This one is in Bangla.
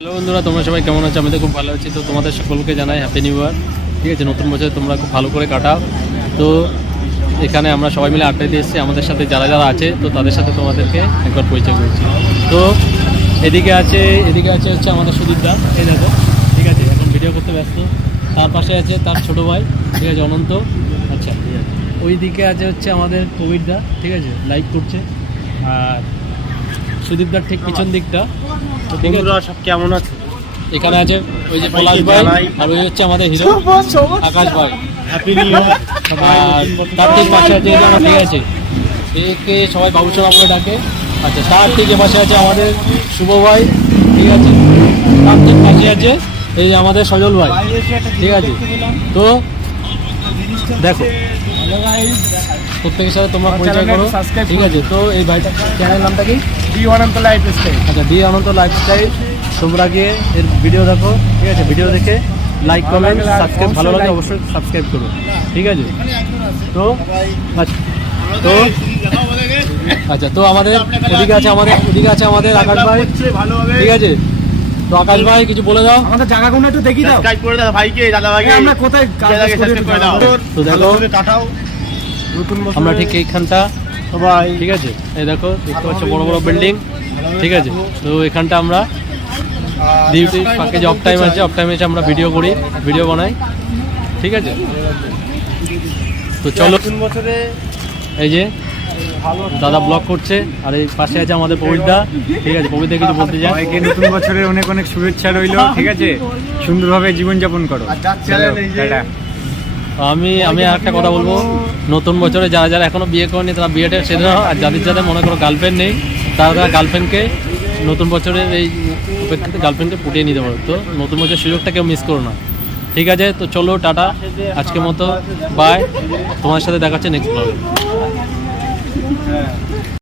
হ্যালো বন্ধুরা, তোমরা সবাই কেমন আছো? তো খুব ভালো আছি। তো তোমাদের সকলকে জানাই হ্যাপি নিউ ইয়ার ঠিক আছে, নতুন বছর তোমরা খুব ভালো করে কাটাও। তো এখানে আমরা সবাই মিলে আড্ডা দিয়ে এসেছি। আমাদের সাথে যারা যারা আছে, তো তাদের সাথে তোমাদেরকে একবার পরিচয় করছি। তো এদিকে আছে এদিকে আছে হচ্ছে আমাদের সুদীপ দা। এই দেখো, ঠিক আছে, এখন ভিডিও করতে ব্যস্ত। তার পাশে আছে তার ছোট ভাই, ঠিক আছে, অনন্ত। আচ্ছা ওই দিকে আছে হচ্ছে আমাদের কবির দা, ঠিক আছে লাইভ করছে। আর সুদীপ দার ঠিক পিছন দিকটা। বন্ধুরা সব কেমন আছে? এখানে আছে ওই যে পলাশ ভাই আর ওই হচ্ছে আমাদের হিরো আকাশ ভাই। হ্যাপি নিউ ইয়ার আর তার ঠিক পাশে আছে আমার ঠিক আছে। একে সবাই বাবুসোনা বলে ডাকে। আচ্ছা তার ঠিক পাশে আছে আমাদের শুভ ভাই ঠিক আছে। তার ঠিক পাশে আছে এই যে আমাদের সজল ভাই ঠিক আছে। তো দেখো প্রত্যেকের সাথে তোমরা পরিচয় করো। ঠিক আছে তো এই ভাইটা চ্যানেল নামটা কি? ডি অনন্ত লাইফ স্টাইল আচ্ছা বি আনন্দ লাইফস্টাইল তোমরা গিয়ে এর ভিডিও দেখো ঠিক আছে? ভিডিও দেখে লাইক কমেন্ট সাবস্ক্রাইব ভালো লাগে অবশ্যই সাবস্ক্রাইব করো ঠিক আছে? তো আচ্ছা তো আচ্ছা তো আমাদের ওদিকে আছে আমাদের ওদিকে আছে আমাদের আকাশ ভাই ঠিক আছে? তো আকাশ ভাই কিছু বলে দাও। আমাদের জায়গাগুলো একটু দেখি দাও। সাবস্ক্রাইব করে দাও ভাইকে দাদা ভাইকে আমরা কোথায় কাজ সাবস্ক্রাইব করে দাও। তো দেখো। কাটাও। নতুন বছর আমরা ঠিক এইখানটা। সবাই। ঠিক আছে? এই দেখো দেখতে পাচ্ছ বড় বড় বিল্ডিং ঠিক আছে? তো এখানটা আমরা ডিউটি ফাঁকে যে অফ টাইম আছে অফ টাইমে এসে আমরা ভিডিও করি ভিডিও বানাই। ঠিক আছে? তো চলো। নতুন বছরে এই যে দাদা ব্লগ করছে। আর এই পাশে আছে আমাদের পবিত্রা ঠিক আছে পবিত্রা কিছু বলতে চাই সবাইকে নতুন বছরের অনেক অনেক শুভেচ্ছা রইল ঠিক আছে? সুন্দরভাবে জীবনযাপন করো। আমি আমি আর একটা কথা বলব। নতুন বছরে যারা যারা এখনও বিয়ে করেনি তারা বিয়েটা সেরে নাও। আর যাদের যাদের মনে করো গার্লফ্রেন্ড নেই তারা তারা গার্লফ্রেন্ডকে নতুন বছরের এই অপেক্ষাতে গার্লফ্রেন্ডকে ফুটিয়ে নিতে পারো। তো নতুন বছরের সুযোগটা কেউ মিস করো না। ঠিক আছে তো চলো টাটা। আজকের মতো বাই তোমার সাথে দেখা হচ্ছে নেক্সট ব্লগে 诶